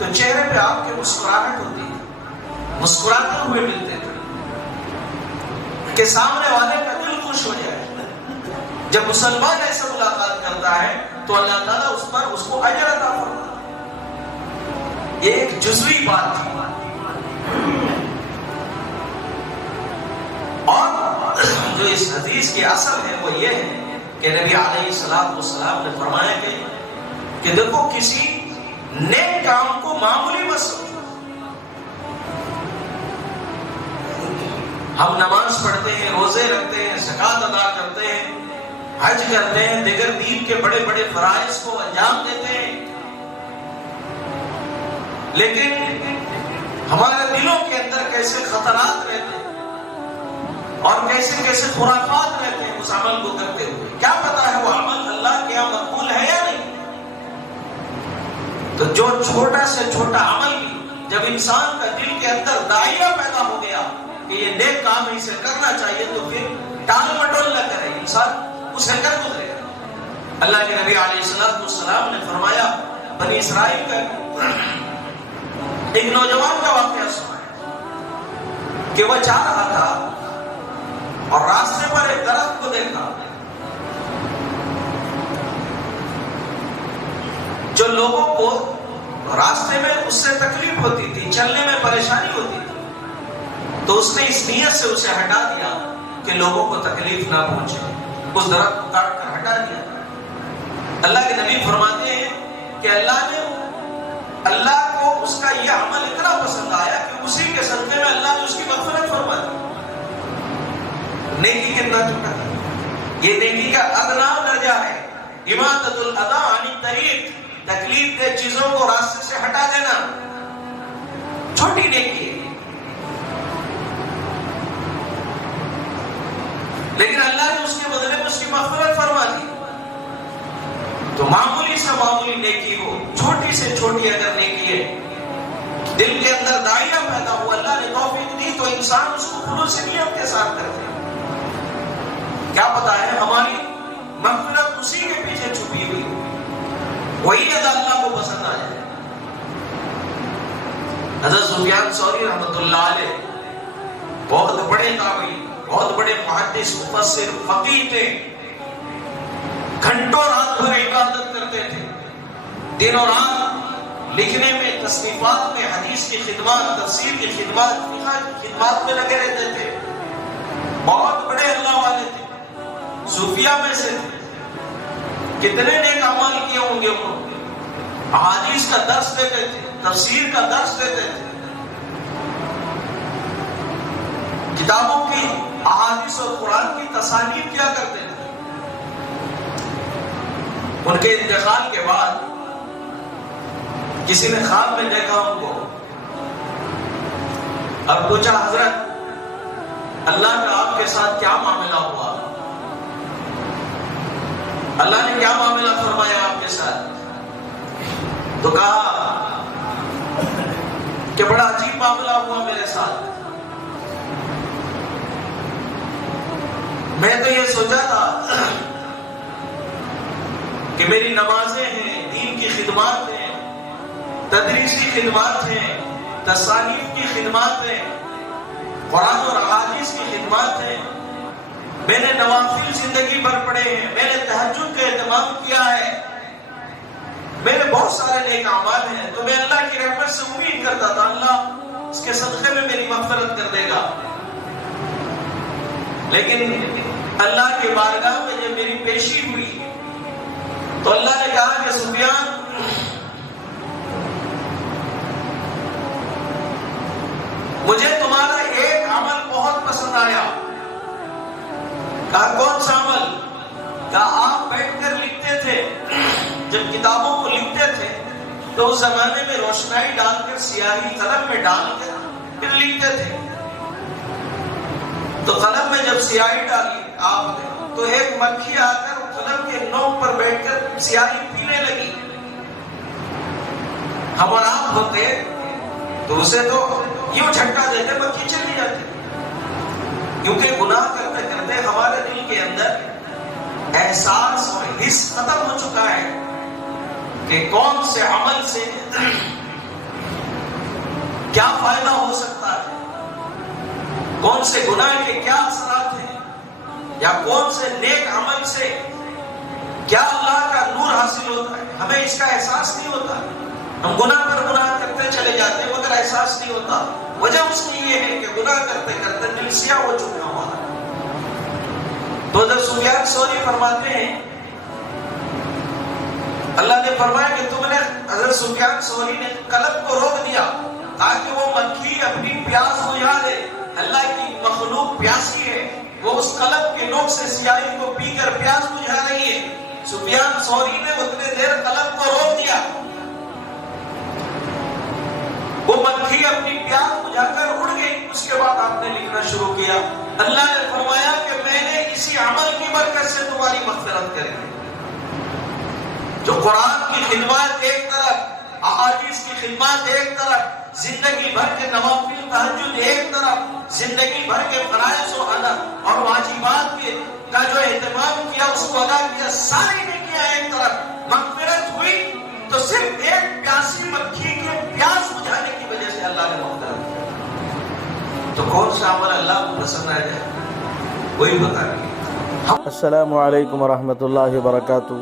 تو چہرے پہ آپ کے مسکراہٹ ہوتی ہے، مسکراتے ہوئے ملتے تھے کہ سامنے والے کا دل خوش ہو جائے۔ جب مسلمان ایسے ملاقات کرتا ہے تو اللہ تعالیٰ اس کو اجر عطا فرماتا ہے۔ یہ ایک جزوی بات تھی، اور جو اس حدیث کی اصل ہے وہ یہ ہے کہ نبی علیہ السلام نے فرمایا کہ دیکھو کسی نیک کام کو معمولی مت سمجھو۔ ہم نماز پڑھتے ہیں، روزے رکھتے ہیں، زکوٰۃ ادا کرتے ہیں، حج کرتے ہیں، دیگر دین کے بڑے بڑے فرائض کو انجام دیتے ہیں، لیکن ہمارے دلوں کے اندر کیسے خطرات رہتے ہیں اور کیسے کیسے خرافات رہتے ہیں اس عمل کو کرتے ہوئے، کیا پتا ہے وہ عمل اللہ کے یہاں مقبول ہے یا نہیں۔ تو جو چھوٹا سے چھوٹا عمل بھی جب انسان کا دل کے اندر دائرہ پیدا ہو گیا کہ یہ نیک کام اسے کرنا چاہیے، تو پھر ٹال مٹول نہ کرے، انسان اسے کر گزرے گا۔ اللہ کے نبی علیہ السلام نے فرمایا، بنی اسرائیل کا ایک نوجوان کا واقعہ سنا کہ وہ جا رہا تھا اور راستے پر ایک درخت کو دیکھا جو لوگوں کو راستے میں اس سے تکلیف ہوتی تھی، چلنے میں پریشانی ہوتی تھی، تو اس نے اس نیت سے اسے ہٹا دیا کہ لوگوں کو تکلیف نہ پہنچے، اس درخت کو کاٹ کر ہٹا دیا۔ اللہ کے نبی فرماتے ہیں کہ اللہ کو اس کا یہ عمل اتنا پسند آیا کہ اسی کے صدقے میں اللہ نے اس کی مغفرت فرما دی۔ نیکی کتنا چھوٹا ہے، یہ نیکی کا ادنا درجہ ہے، اماطۃ الاذی عن الطریق، تکلیف دہ چیزوں کو راستے سے ہٹا دینا چھوٹی نیکی ہے، لیکن اللہ نے اس کے بدلے میں اس کی مغفرت فرما دی۔ تو معمولی سے معمولی نیکی ہو، چھوٹی سے چھوٹی اگر نیکی ہے، دل کے اندر دائرہ پیدا ہوا، اللہ نے توفیق دی تو انسان اس کو خلوص نیت کے ساتھ کرتے ہیں۔ کیا پتا ہے ہماری مغفرت اسی کے پیچھے چھپی ہوئی، وہی ادا اللہ کو پسند آ جائے۔ حضرت سفیان ثوری رحمۃ اللہ علیہ بہت بڑے تابعی، بہت بڑے محدث، مفسر، فقیہ تھے، گھنٹوں رات بھر عبادت کرتے تھے، دنوں رات لکھنے میں، تصنیفات میں، حدیث کی خدمات، تفسیر کی خدمات، فقہ کی خدمات میں لگے رہتے تھے، بہت بڑے اللہ والے تھے، صوفیہ میں سے تھے، کتنے نیک اعمال کیے ہوں گے انہوں نے، احادیث کا درس دیتے تھے، تفسیر کا درس دیتے تھے، کتابوں کی احادیث اور قرآن کی تصانیف کیا کرتے تھے۔ ان کے انتقال کے بعد کسی نے خواب میں دیکھا ان کو اور پوچھا، حضرت اللہ کا آپ کے ساتھ کیا معاملہ ہوا؟ اللہ نے کیا معاملہ فرمایا آپ کے ساتھ؟ تو کہا کہ بڑا عجیب معاملہ ہوا میرے ساتھ، میں تو یہ سوچا تھا کہ میری نمازیں ہیں، دین کی خدمات ہیں، تدریسی خدمات ہیں، تصانیف کی خدمات ہیں، قرآن اور احادیث کی خدمات ہیں، میں نے نوافل زندگی بھر پڑھے ہیں، میں نے تہجد کا اہتمام کیا ہے، میرے بہت سارے نیک اعمال ہیں، تو میں اللہ کی رحمت سے امید کرتا تھا اللہ اس کے صدقے میں میری مغفرت کر دے گا، لیکن اللہ کی بارگاہ میں جب میری پیشی ہوئی تو اللہ نے کہا کہ سفیان، مجھے تمہارا ایک عمل بہت پسند آیا۔ کہا کون سا عمل؟ کہا آپ بیٹھ کر لکھتے تھے، جب کتابوں کو لکھتے تھے تو اس زمانے میں روشنائی ڈال کر، سیاہی قلم میں ڈال کر پھر لکھتے تھے، تو قلم میں جب سیاہی ڈالی آپ نے تو ایک مکھی آ کر قلم کے نوک پر بیٹھ کر سیاہی پینے لگی۔ ہم اور آپ ہوتے تو اسے تو یوں جھٹکا دیتے مکھی چلی جاتی، کیونکہ گناہ کرتے کرتے ہمارے دل کے اندر احساس اور حس ختم ہو چکا ہے کہ کون سے عمل سے کیا فائدہ ہو سکتا ہے، کون سے گناہ کے کیا اثرات ہیں، یا کون سے نیک عمل سے کیا اللہ کا نور حاصل ہوتا ہے، ہمیں اس کا احساس نہیں ہوتا. ہم گناہ پر گناہ کرتے چلے جاتے ہیں مگر احساس نہیں ہوتا. وجہ اس کی یہ ہے کہ گناہ کرتے کرتے دل سیاہ ہو چکا ہمارا. تو حضرت سفیان ثوری فرماتے ہیں، اللہ نے فرمایا کہ تم نے، حضرت سفیان ثوری نے قلب کو روک دیا تاکہ وہ مکھی اپنی پیاس بجھا دے. اللہ کی مخلوق پیاسی ہے، وہ اس قلب کے نوک سے سیاہی کو پی کر پیاس بجھا رہی ہے. سفیان ثوری نے اتنے دیر قلب کو روک دیا، وہ مکھی اپنی پیاس بجھا کر اڑ گئی. اس کے بعد آپ نے لکھنا شروع کیا. اللہ نے فرمایا کہ میں نے اسی عمل کی برکت سے تمہاری مغفرت کری. جو قرآن کی خدمات ایک طرف، احادیث کی خدمات ایک طرف، زندگی بھر کے نوافل تہجد ایک طرف، زندگی بھر کے فرائض و عادات اور واجبات کا جو اہتمام کیا، اس کو ادا کیا، ساری نے کیا ایک طرف، مغفرت ہوئی تو صرف ایک پیاسی مکھی کے پیاس بجھانے کی وجہ سے اللہ نے مغفرت کی. تو کون سا عمل اللہ کو پسند آ جائے، کوئی پتہ نہیں. السلام علیکم ورحمۃ اللہ وبرکاتہ.